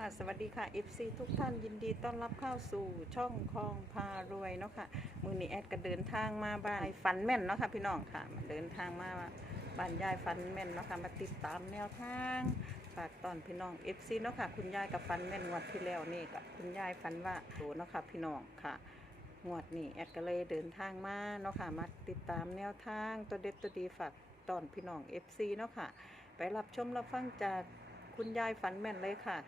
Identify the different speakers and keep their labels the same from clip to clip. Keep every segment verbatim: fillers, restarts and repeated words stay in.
Speaker 1: สวัสดีค่ะ เอฟ ซี ทุกท่านยินดีต้อนรับเข้าสู่ช่องคลองพารวยเนาะค่ะมือนี้แอดก็เดินทางมาบ้านฝันแม่นเนาะค่ะพี่น้องค่ะมาเดินทางมาบ้านยายฝันแม่นเนาะค่ะมาติดตามแนวทางฝากตอนพี่น้อง เอฟ ซี เนาะค่ะคุณยายกับฝันแม่นงวดที่แล้วนี่กับคุณยายฝันว่าโตเนาะค่ะพี่น้องค่ะงวดนี้แอดก็เลยเดินทางมาเนาะค่ะมาติดตามแนวทางตัวเด็ดตัวดีฝากตอนพี่น้อง เอฟ ซี เนาะค่ะไปรับชมรับฟังจากคุณยายฝันแม่นเลยค่ะ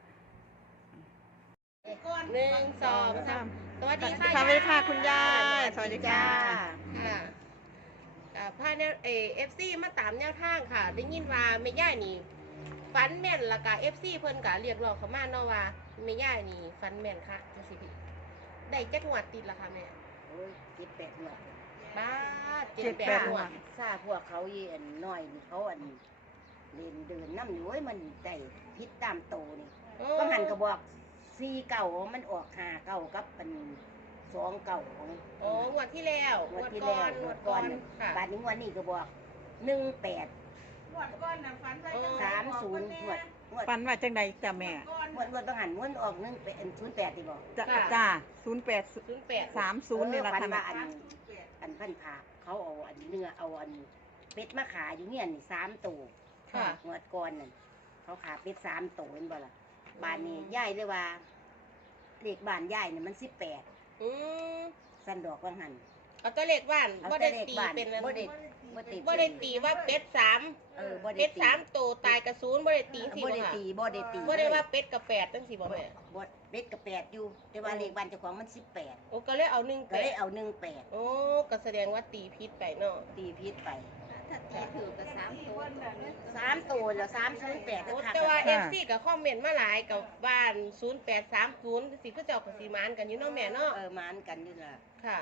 Speaker 2: หนึ่งสองสามสวัสดีค่ะ
Speaker 1: สวัสดีค่ะคุณยายสวัสดีค่ะ
Speaker 2: ค่ะอ่าภายในเอเอฟซีมาตามแนวทางค่ะ ได้ยินว่าแม่ย่ายนี่ฟันแม่นและกะเอฟซีเพิ่นกะเรียกร้องเขามาเนาะว่าแม่ย่ายนี่ฟันแม่นค่ะจังสิพี่ได้จักงวดติดละค่ะแม่
Speaker 3: โอ้ยเจ็ดแปดหมวด
Speaker 2: บ้าเจ็ด
Speaker 1: เจ็ด
Speaker 2: แป
Speaker 1: แป
Speaker 2: ด
Speaker 1: ด
Speaker 2: งวด
Speaker 3: ซาพวกเขาเย็นน้อยนี่เขาอันเล่นเดินน้ำอยู่โอ้ยมันได้พิษตามโตนี่
Speaker 2: โอ้
Speaker 3: ก็หันกระบอกสี่เก่ามันออกหาเก่ากับเป็นสองเก่าของ
Speaker 2: โอ้งวดที่แล้ว
Speaker 3: งวดที่
Speaker 2: ก่
Speaker 3: แล้
Speaker 2: อ
Speaker 3: วน ง
Speaker 2: ง
Speaker 3: ว
Speaker 2: ว
Speaker 3: ด
Speaker 2: ด
Speaker 3: ก่
Speaker 2: ก่
Speaker 3: อ
Speaker 2: อน นค่ะ
Speaker 3: บาทนี้งวดนี้ก็บอกหนึ่งแปด
Speaker 4: งวดก้อนน่ะฝันไว้จัง
Speaker 3: สามศูนย์งวดงวด
Speaker 1: ฝันว่าจังใดจ้ะแม่
Speaker 4: ก้อน
Speaker 3: งวดงวดต้องหันงวดออกหนึ่งแปดศูนย์แปดที่บอก
Speaker 1: จ้ะจ้าศูนย์แปด
Speaker 2: ศูนย์แปด
Speaker 1: สามศูนย์นี่แหละ
Speaker 3: ฟัน
Speaker 1: ค่ะแม่
Speaker 3: ว่าอันอันพันผาเขาเอาอันเนื้อเอาอันเป็ดมาขายอยู่เนี่ยนี่สามตัว
Speaker 2: ค่ะ
Speaker 3: งวดก่อนนั่นเขาขาเป็ดสามตัวเห็นบ่ล่ะบ้านนี้ย่ายเลยว่าเลขบ้านย่ายเนี่ยมันสิบแปด
Speaker 2: อืม
Speaker 3: สันดอกวังหัน
Speaker 2: เอาตัวเลขบ้าน
Speaker 3: เอา
Speaker 2: บ่
Speaker 3: แต่
Speaker 2: ได้
Speaker 3: เลข
Speaker 2: ตี
Speaker 3: บ้าน
Speaker 2: เป็นอัน
Speaker 3: บ่ได้บ่ได้
Speaker 2: บ่ได้ตีว่าเป็ดสาม
Speaker 3: เออบ่ได้
Speaker 2: เป็ด
Speaker 3: ตี
Speaker 2: สามตัวตายกระศูนย์บ่ได้ตีสิ
Speaker 3: บ่
Speaker 2: บ่
Speaker 3: ได้
Speaker 2: ค่ะ
Speaker 3: ตีบ่ได้ตี
Speaker 2: บ่ได้ว่าเป็ดกับแปดจังสิบ่แม่
Speaker 3: บ่เป็ดกับแปดอยู่ แต่ว่าเลขบ้านเจ้าของมันสิบแปด
Speaker 2: โอ้ก็เลยเอาหนึ่ง
Speaker 3: ก็
Speaker 2: แป
Speaker 3: เลย
Speaker 2: ด
Speaker 3: เอาหนึ่งแปด
Speaker 2: โอ้ก็แสดงว่าตีผิดไปเนาะ
Speaker 3: ตีพิษไป
Speaker 4: ถ้าตีถือกับสามตัว
Speaker 3: สามตัวแล้วสามศูนย์แปด
Speaker 2: โอ้
Speaker 3: ก็ขาด
Speaker 2: แต่ว่า เอฟ ซี ก็คอมเมนต์มาหลายกับบ้านศูนย์แปดสามศูนย์สิคือเจ้าก็สิมานกันอยู่เนาะแม่เนาะ
Speaker 3: เออมานกันอยู่ล่ะ
Speaker 2: ค่ะ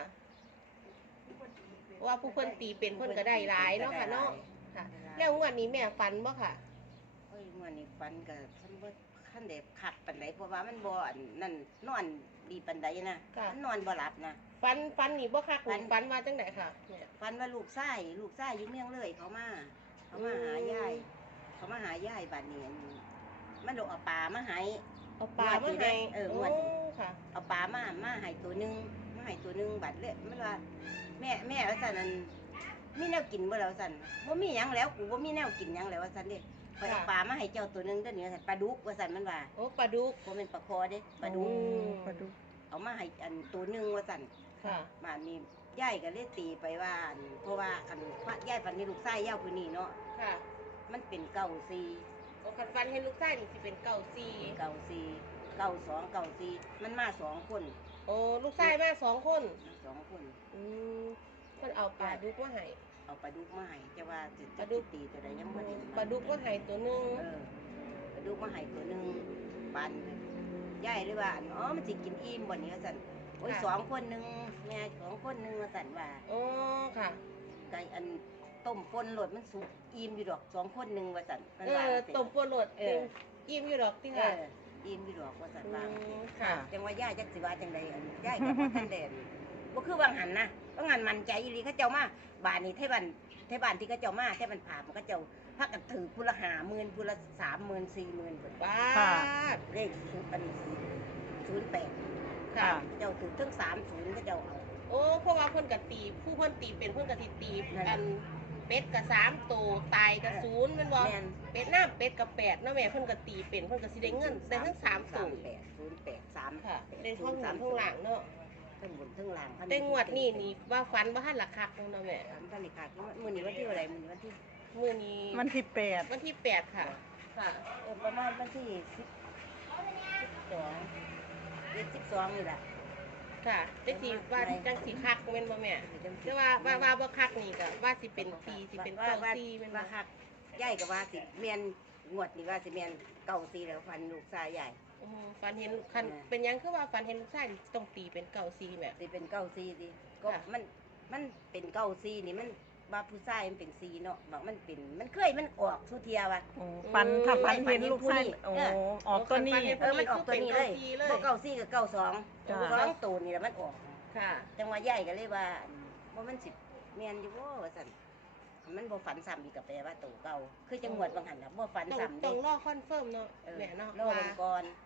Speaker 2: ว่าผู้เพิ่นตีเป็นเพิ่นก็ได้หลายเนาะค่ะเนาะค่ะ แล้วงวดนี้แม่ฝันบ่ค่ะ
Speaker 3: เฮ้ยมื่อนี้ฟันก็ฉันบ่ขั้นเด็บขัดปันไดเพราะว่ามันบ่อันนั่นนอนดีปันไดนะ
Speaker 2: ค่ะ
Speaker 3: มันนอนบ่หลับนะ
Speaker 2: ฝันฝันนี่บ่คัก
Speaker 3: ฝัน
Speaker 2: ฝันว่าจังไดค่ะแม่
Speaker 3: ฟันว่าลูกไส้ลูกไส้อยู่เมืองเลยเขามา เขามาหายาย เขามาหายายบัดนี้อันมันเอาปลามาให้
Speaker 2: เอาปลามาให้
Speaker 3: เอองวดนี้
Speaker 2: โค่ะ
Speaker 3: เอาปลามามาให้ตัวหนึงมาให้ตัวหนึงบัดเลยมันว่า แม่แม่ว่าซั่นอันมีแนวกินบ่แล้วซั่นบ่มีหยังแล้วกูบ่มีแนวกินหยังแล้วว่าซั่นเด้ไปเอาปลามาให้เจ้าตัวหนึงเด้อเนี่ยซั่นปลาดุกว่าซั่นมันว่า
Speaker 2: โอ้ปลาดุก
Speaker 3: บ่แม่นปลาคอเด้ปลาดุก
Speaker 2: อืม
Speaker 1: ปลาดุก
Speaker 3: เอามาให้อันตัวหนึงว่าซั่น
Speaker 2: ค่ะ
Speaker 3: บ้านนี้ยายก็เลยตีไปว่าอันเพราะว่าอันพระยายฝันนี้ลูกชายยาวผู้นี้เนาะ
Speaker 2: ค่ะ
Speaker 3: มันเป็นเก้าสี่
Speaker 2: โอ้คันฝันเห็นลูกชายนี่สิเป็นเก้าสี่
Speaker 3: เก้าสี่เก้าสองเก้าสี่มันมาสองคน
Speaker 2: โอ้ลูกชายมาสองคน
Speaker 3: สองคน
Speaker 2: อืมเพิ่นเอาปลาดุกมาให้
Speaker 3: เอาปลาดุกมาให้จะว่าจะ
Speaker 2: ปลาดุ
Speaker 3: จะ
Speaker 2: ก
Speaker 3: ตีตัวใดยังบ่ได้
Speaker 2: ปลาดุกมาให้ตัวหนึง
Speaker 3: เออปลาดุกมาให้ตัวหนึงปันยายเลยว่าอันอ๋อมันสิกินอิ่มบ่นี้ว่าซั่นโอ้ยสองคนหนึงแม่สองคนหนึงว่าซั่นว่า
Speaker 2: โอ้ค่ะ
Speaker 3: ไก่อันต้มปนโหลดมันสุกอิ่มอยู่ดอกสองคนหนึงว่าซั่นมัน
Speaker 2: เอ
Speaker 3: ว่า
Speaker 2: อ
Speaker 3: จังซี้
Speaker 2: ต้มปลาโหลด
Speaker 3: เออ
Speaker 2: อิ่มอยู่ดอกที่
Speaker 3: เอ
Speaker 2: ค่ะ
Speaker 3: ออิ่มอยู่ดอกว่าซั่น
Speaker 2: อื
Speaker 3: ว่า
Speaker 2: มค่ะ
Speaker 3: จังว่าย่าจักสิว่าจังใดอันย่ายกับพ่อท่านเด่นบ่คือวางหันนะวางหันมันใจอีหลีเขาเจ้ามาบ้านนี้เทบ้านเทบ้านที่เขาเจ้ามาเทบ้านผามันเขาเจ้าพักกันถือผู้ละห้าหมื่นผู้ละสามหมื่นสี่หมื่นพุ่น
Speaker 2: บ้า
Speaker 1: ค่ะ
Speaker 2: ด
Speaker 3: เลขศูนย์อันศูนย์แปด
Speaker 2: ค่ะ
Speaker 3: เจ้าถือทั้งสามศูนย์เขาเจ้าเอา
Speaker 2: โอ้เพราะว่าเพิ่นกะตี ผู้เพิ่นตีเป็นเพิ่นกะสิตี
Speaker 3: นั่น
Speaker 2: อันเป็ดกะสามตัวตายกะศูนย์แม่นบ่
Speaker 3: แม่น
Speaker 2: เป็ดน้ำเป็ดกะแปดเนาะแม่เพิ่นกะตีเป็นเพิ่นกะสิได้เงินได้ทั้งสามตัว
Speaker 3: แปดศูนย์แปดสาม
Speaker 2: ค่ะได้ทั้งหมุนทั้งหลังเนาะ
Speaker 3: ทั้งบนทั้งล่าง
Speaker 2: แต่งวดนี้นี่ว่าฝันว่าหันละคักเนาะแม่
Speaker 3: สามพันนี่ค่ะมื้อนี้วันที่เท่าไหร่มื้อนี้วันที่
Speaker 2: มื้อนี้
Speaker 1: มันที่แปด
Speaker 2: วันที่แปดค่ะ ค่ะ
Speaker 3: เออประมาณวันที่สิบสิบสองเจ็ดสิบสองนี่แหละ
Speaker 2: ค่ะได้สิว่าจังสิคักแม่นบ่แม่แต่ว่าว่าว่าบ่คักนี่ก็ว่าสิเป็นปีสิเป็นเก้าสี่แม่นบ่
Speaker 3: ว่าคักใหญ่กับว่าสิเมียนงวดนี่ว่าสิเมียนเก้าสี่แล้วฟันลูกชายใหญ่
Speaker 2: อือฝันเห็นคันเป็นหยังคือว่าฝันเห็นลูกชายนี่ต้องตีเป็นเก้าสี่แม่
Speaker 3: สิเป็นเก้าสี่สิก็
Speaker 2: ค่ะ
Speaker 3: มันมันเป็นเก้าสี่นี่มันว่าผู้ชายมันเป็นสี่เนาะบอกมันเป็นมันเคยมันออกทุเทียว่ะ
Speaker 1: โอ้ฝันถ้าฝันเห็นลูกชายโอ้ออกตัวนี้
Speaker 3: เออมันออกตัวนี้เลยพวกเก้าสี่กับเก้าสอง
Speaker 1: จ้ะ
Speaker 3: สองตัวนี่แหละมันออก
Speaker 2: ค่ะ
Speaker 3: จังหวะใหญ่ก็เลยว่าว่ามันสิเมียนอยู่ว่าว่าสั่นมันบ่ฝันซ้ำอีกกับแปลว่าตัวเก่าคือจังหวัดบางหันน่ะบ่ฝัน
Speaker 2: ต้อง
Speaker 3: ซ้ำ
Speaker 2: ต้
Speaker 3: เด้
Speaker 2: องรอคอนเฟิร์มเนาะ
Speaker 3: เออ
Speaker 2: แม่เนาะ
Speaker 3: รอ
Speaker 2: ว่า
Speaker 3: เบิ่งก่อน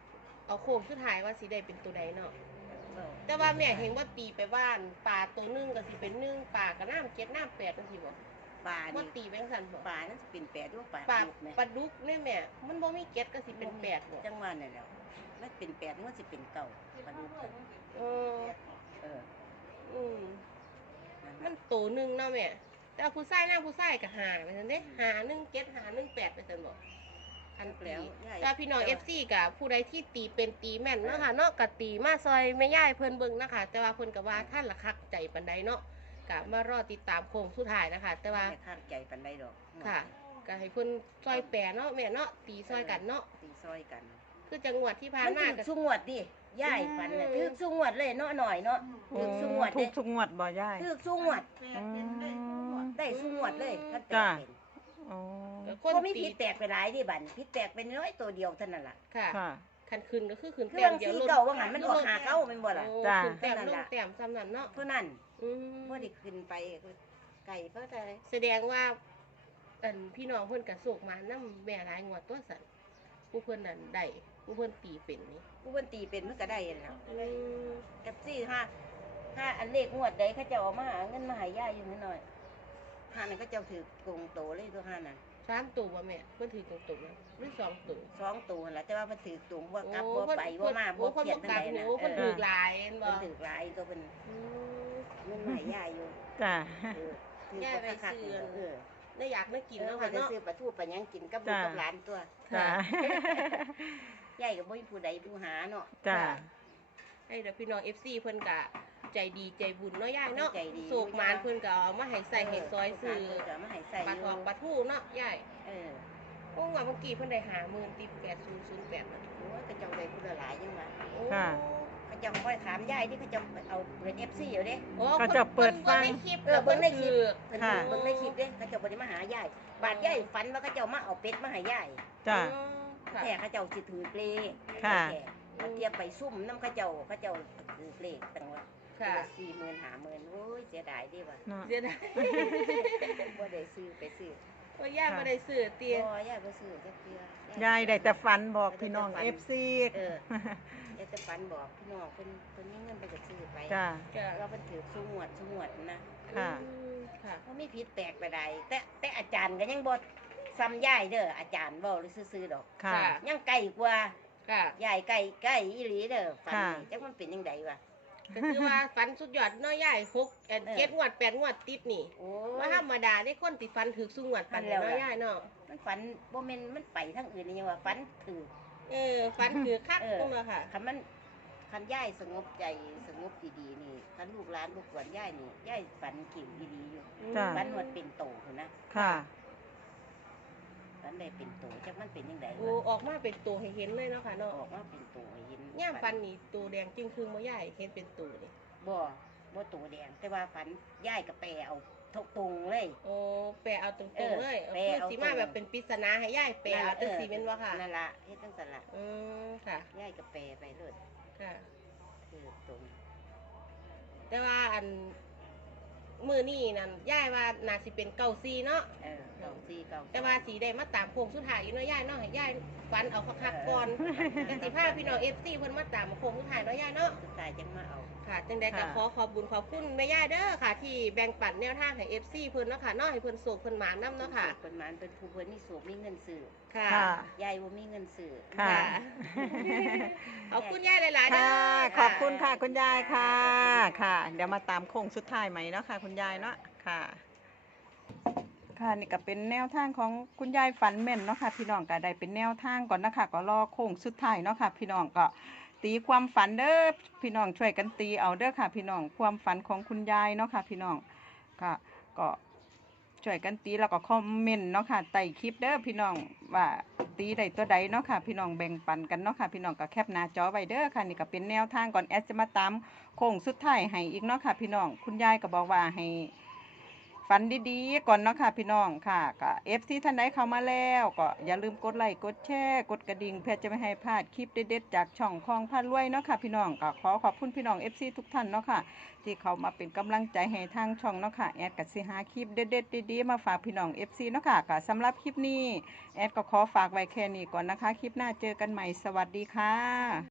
Speaker 2: เอาโค้งสุดท้ายว่าสิได้เป็นตัวใดเนาะแต่ว่าแม่เห็นว่าตีไปบ้านปลาตัวหนึงก็สิเป็นหนึ่งปลาก็น้ำเจ็ดน้ำแปดจังซี่บ่
Speaker 3: ปลา
Speaker 2: ว่า
Speaker 3: นี่
Speaker 2: ตีไปจังซั่นบ่
Speaker 3: ปลานั่นสิเป็นแปดด้วยปลา
Speaker 2: ปลา
Speaker 3: ดุกแม่
Speaker 2: ปลาดุกเนี่ยแม่มันบ่มีเจ็ดก็สิเป็นแปดบ่
Speaker 3: จังหวะนั่นแหละมันเป็นแปดมันสิเป็นเก่าปลาดุก
Speaker 2: เออ
Speaker 3: เออ
Speaker 2: อืม
Speaker 3: นั่น
Speaker 2: มั
Speaker 3: ล่ะ
Speaker 2: นตัวหนึงเนาะแม่แต่ว่าผู้ชายนางผู้ชายก็หาไปซั่นเด้หาหนึ่งเจ็ดหาหนึ่งแปดไปซั่นบ่อัน
Speaker 3: แล้ว
Speaker 2: ถ้าพี่น้อง เอฟ ซี กับผู้ใดที่ตีเป็นตีแม่นเนาะค่ะเนาะก็ตีมาซอยแม่ย่ายเพิ่นเบิ่งนะคะแต่ว่าเพิ่นก็ว่าท่านละคักใจปานใดเนาะก็มารอติดตามโค้งสุดท้ายนะคะ แต่ว่า
Speaker 3: ไม่ข้างใจปันได้ดอก
Speaker 2: ค่ะก็ให้เพิ่นซอยแปรเนาะแม่เนาะตีซอยกันเนาะ
Speaker 3: ตีซอยกัน
Speaker 2: คือจังหวัดที่ผ่าน
Speaker 3: มัน
Speaker 2: มา
Speaker 3: ถึ
Speaker 2: ก็
Speaker 3: กสุงวดดิย่ายฝันน่ะ
Speaker 2: อืม
Speaker 3: ถึกสุงวดเลยเนาะหน่อยเนาะถึกสุงวด
Speaker 1: ทุ
Speaker 3: เด้
Speaker 1: กทุกงวดบ่ยาย
Speaker 3: ถึกสุงวด
Speaker 1: อืม
Speaker 3: ได้สุงวดเลยท่านแตก
Speaker 1: จ้ะ
Speaker 3: เป็น
Speaker 1: อ๋อ
Speaker 2: คน
Speaker 3: บ่มี
Speaker 2: ตี
Speaker 3: ผิดแตกไปหลายดิบัดผิดแตกเป็นน้อยตัวเดียวเท่านั้นล่ะ
Speaker 2: ค่ะ
Speaker 1: ค่ะ
Speaker 2: คันขึ้นก็คือขึ้น
Speaker 3: เค
Speaker 2: แต้
Speaker 3: รื่อ
Speaker 2: ม
Speaker 3: ง
Speaker 2: เดียว
Speaker 3: สี
Speaker 2: ลด
Speaker 3: เก่าว่าหันมันออกหาเก้าเป็นบ่ล่ะ
Speaker 2: โอ้
Speaker 1: จ้ะ
Speaker 2: ขึ้นแต้ม
Speaker 3: นั่
Speaker 2: ล
Speaker 3: น
Speaker 2: ง
Speaker 3: ล่ะ
Speaker 2: แต้มซ้ำนั้นเนาะ
Speaker 3: เท่านั้น
Speaker 2: อืม
Speaker 3: บ่ได้ขึ้นไปไก่เพราะอะไร
Speaker 2: แสดงว่าอันพี่น้องเพิ่นก็โศกมานำแม่หลายงวดตัวสั่นผู้เพิ่นนั่นได้ผู้เพิ่นตีเป็นนี่
Speaker 3: ผู้เพิ่นตีเป็นมันก็ได้นั่นล่ะ
Speaker 2: อืม
Speaker 3: แท็กซี่ห้าห้าอันเลขงวดใดเขาเจะเอามาหาเงินมาใหายย่าอยู่นิดหน่อยห้านั้นก็เจ้าถือโกงโตเลยตัวห้านั้น
Speaker 2: สามตัวบ่แม่เพิ่นถือตรงๆนะหรือสองตัว
Speaker 3: สองตัวนั่นแหละแต่ว่าเพิ่นถือตุงว่ากลับ
Speaker 2: โอ้
Speaker 3: บ่ไปบ่มา
Speaker 2: โอ้
Speaker 3: บ่
Speaker 2: เพิ่น
Speaker 3: เขียน
Speaker 2: บ่
Speaker 3: ทั้ง
Speaker 2: กลับ
Speaker 3: ใด
Speaker 2: โอ้
Speaker 3: นะ
Speaker 2: เพิ่น
Speaker 3: เอ
Speaker 2: ถื
Speaker 3: อ
Speaker 2: อหลายเห็นบ่
Speaker 3: เพิ่นถือหลายตัวเพิ่น
Speaker 2: อืม
Speaker 3: เงินมาใหายย่าอยู่
Speaker 1: จ้ะ
Speaker 3: เออถือ
Speaker 2: แย่
Speaker 3: บ่
Speaker 2: ไป
Speaker 3: คักๆ
Speaker 2: ซื้อ
Speaker 3: เออ
Speaker 2: ได้อยากได้กิน
Speaker 3: เออ
Speaker 2: แล้ว
Speaker 3: เขา
Speaker 2: ค่ะ
Speaker 3: จะ
Speaker 2: เนาะ
Speaker 3: ซื้อปลาทูปลาหยังกินกับลูก
Speaker 1: จ้ะ
Speaker 3: กับหลานตัว
Speaker 1: จ้ะ
Speaker 3: ยายก็บ่มีผู้ใดผู้หาเนาะ
Speaker 1: จ้ะ
Speaker 2: ให้เดี๋ยวพี่น้อง เอฟ ซี เพิ่นก็ใจดีใจบุญเนาะยายเนาะ
Speaker 3: ใจดี
Speaker 2: โศกมานเพิ่นก็เอามาให้ใส่ให้ซอยซื้อ
Speaker 3: เพิ่นก็มาให้ใส่
Speaker 2: ปลา
Speaker 3: อ
Speaker 2: ท
Speaker 3: ยู่
Speaker 2: องปลาทูเนาะยาย
Speaker 3: เออ
Speaker 2: โอ้ว่าเมื่อกี้เพิ่นได้หาหมื่นติดแปดศูนย์ศูนย์แปดนะ
Speaker 3: โอ้ยก็เจ้าได้ผู้ละหลายจังว่า
Speaker 2: โอ้
Speaker 1: ค่ะ
Speaker 3: เขาเจ้าบ่ได้ถามยายที่เขาเจ้าเอาเปิด เอฟ ซี อยู่เด้
Speaker 2: โอ้
Speaker 1: ก็จะเปิดฟัง
Speaker 2: เบิ่ในคลิป
Speaker 3: เออเบิ่งในคลิป
Speaker 2: เพิ่น
Speaker 3: เพิ่น
Speaker 1: ค่ะ
Speaker 3: เบิ่งในคลิปเด้เขาเจ้าบ่ได้มาหายายบาดยายฝันว่าเขาเจ้ามาเอาเป็ดมาให้ยาย
Speaker 1: จ้ะ
Speaker 2: อืมค่ะ
Speaker 3: แท้เขาเจ้าสิถือเปล
Speaker 1: ค่ะ
Speaker 3: แท้เอาเทียบไปซุ่มน้ำเขาเจ้าเขาเจ้าถือเปลตั้งว่า
Speaker 2: ค่ะ
Speaker 3: สี่หมื่นห้าหมื่นโอ้ยเสียดายเดิว่ะ
Speaker 1: เนาะ
Speaker 2: เสียดาย
Speaker 3: บ่ได้ซื้อไปซื้อ
Speaker 2: โอ้ยายบ่ได้ซื้อเตีย
Speaker 3: บ่ยายบ่ซื้อจักเทื่อย
Speaker 1: ายได้แต่ฝันบอกพี่น้อง เอฟ ซี
Speaker 3: เออยายแต่ฝันบอกพี่น้องเพิ่นเพิ่นมีเงินไปก็ซื้อไป
Speaker 1: จ้ะ
Speaker 2: จ้ะ
Speaker 3: เราเพิ่นถือซุงวดซุงวดนะ
Speaker 1: ค่ะ
Speaker 2: อืมค่ะ
Speaker 3: บ่มีผิดแปลกไปใดแต่แต่อาจารย์ก็ยังบ่ซ้ำยายเด้ออาจารย์เว้าหรือซื่อๆดอก
Speaker 1: ค่ะ
Speaker 3: ยังไกลกว่า
Speaker 2: ค่ะ
Speaker 3: ยายไก่ไก่อีหลีเด้อฝัน
Speaker 1: ค่ะ
Speaker 3: นี่จักมันเป็นยังไงวะ
Speaker 2: ก็คือว่าฟันสุดยอดเน้อยใหญ่หกเอ็ด
Speaker 3: เออ
Speaker 2: เจ็ดงวดแปดงวดติดนี่
Speaker 3: โอ้
Speaker 2: ว่าธรรมดาได้คนติดฟันถือสูงวดปัน
Speaker 3: นั่นแล้ว
Speaker 2: เน้อย
Speaker 3: ล่ะ
Speaker 2: ใหญ่เนาะ
Speaker 3: มันฝันบ่แม่นมันไปทางอื่นนี่ยังว่าฝันถือ
Speaker 2: เออฟันถือคัก
Speaker 3: เออ
Speaker 2: ตรงนั้นค่ะ
Speaker 3: คันมันคันยายสงบใจสงบดีๆนี่คันลูกหลานบ่กวนยายนี่ยายฝันเก่งดีๆอยู่
Speaker 1: จ้ะ
Speaker 3: ฝันว่าเป็นโตพุ่นนะ
Speaker 1: ค่ะ
Speaker 3: ฝันได้เป็นโตจักมันเป็นยังไง
Speaker 2: โอ้
Speaker 3: วะ
Speaker 2: ออกมาเป็นตัวให้เห็นเลยเนาะค่ะเนาะ
Speaker 3: ออกมาเป็นโตให้เห็น
Speaker 2: ย่ามฟันนี่ตัวแดงจึงคือมาใหญ่เห็นเป็นตัวนี่
Speaker 3: บ่บ่โตแดง แต่ว่าฝันยายก็แปลเอาทกตรงเลย
Speaker 2: โอ้แปลเอาตรง
Speaker 3: เออ
Speaker 2: ๆเลย
Speaker 3: แปล
Speaker 2: คือ
Speaker 3: เอา
Speaker 2: สีมา
Speaker 3: ตรง
Speaker 2: แบบเป็นปริศนาให้ย่ายแปลเอาจังสีเป็นว่าค่ะ
Speaker 3: นั่นล่ะเฮ็ดจังซั่นล่ะ
Speaker 2: อืมค่ะ
Speaker 3: ยายก็แปลไปเลย
Speaker 2: ค่ะ
Speaker 3: คือตรง
Speaker 2: แต่ว่าอันมือนี่นั่นย่ายว่าน่าสิเป็นเก่าซีเนาะ
Speaker 3: เออเก้าสี่เก้า
Speaker 2: แต่ว่าสีได้มาตามโค้งสุดท้ายอยู่เนาะย่ายเนาะให้ย่ายฟันเอาคักๆก่อนแต่สิพาพี่น้อง เอฟ ซี เพิ่นมาตามโค้งสุดท้ายเนาะย่ายเนาะ
Speaker 3: สุดท้ายจังมาเอา
Speaker 2: ค่ะจังใดก็
Speaker 1: ค่ะ
Speaker 2: ขอขอบบุญขอบคุณแม่ย่ายเด้อค่ะ ที่แบ่งปันแนวทางให้ เอฟ ซี เพิ่นเนาะค่ะเนาะให้เพิ่นโศกเพิ่นหมานนํเนาะค่ะ
Speaker 3: เพิ่นหมานเป็นผู้เพิ่นมีสูบมีเงินซื้อ
Speaker 2: ค่ะ
Speaker 1: ค่ะ
Speaker 3: ยายบ่มีเงินซื้อ
Speaker 1: ค่ะ
Speaker 2: ขอบคุณย่ายหลายๆเด้อ
Speaker 1: ค่ะ ขอบคุณค่ะ คุณยายค่ะ ค่ะ เดี๋ยวมาตามโค้งสุดท้ายใหม่เนาะค่ะ คุณยายเนาะ ค่ะ ค่ะนี่ก็เป็นแนวทางของคุณยายฝันแม่นเนาะค่ะ พี่น้องก็ได้เป็นแนวทางก่อนนะคะก็รอโค้งสุดท้ายเนาะค่ะ พี่น้องก็ตีความฝันเด้อ พี่น้องช่วยกันตีเอาเด้อค่ะ พี่น้อง ความฝันของคุณยายเนาะค่ะ พี่น้อง ก็ก็ช่วยกันตีแล้วก็คอมเมนต์เนาะค่ะใต้คลิปเด้อพี่น้องว่าตีใดตัวใดเนาะค่ะ พี่น้องแบ่งปันกันเนาะค่ะ พี่น้องก็แคปหน้าจอไว้เด้อค่ะนี่ก็เป็นแนวทางก่อนแอดจะมาตามโค้งสุดท้ายให้อีกเนาะค่ะ พี่น้องคุณยายก็บอกว่าให้ฝันดีๆก่อนเนาะค่ะ พี่น้องค่ะก็เอฟซีท่านใดเข้ามาแล้วก็อย่าลืมกดไลค์กดแชร์กดกระดิ่งเพื่อจะไม่ให้พลาดคลิปเด็ดๆจากช่องคลองพารวยเนาะค่ะ พี่น้องก็ขอขอบคุณพี่น้อง เอฟ ซี ทุกท่านเนาะค่ะ ที่เขามาเป็นกำลังใจให้ทางช่องเนาะค่ะแอดก็สิหาคลิปเด็ดๆดีๆมาฝากพี่น้อง เอฟ ซี เนาะค่ะก็สำหรับคลิปนี้แอดก็ขอฝากไว้แค่นี้ก่อนนะคะ คลิปหน้าเจอกันใหม่สวัสดีค่ะ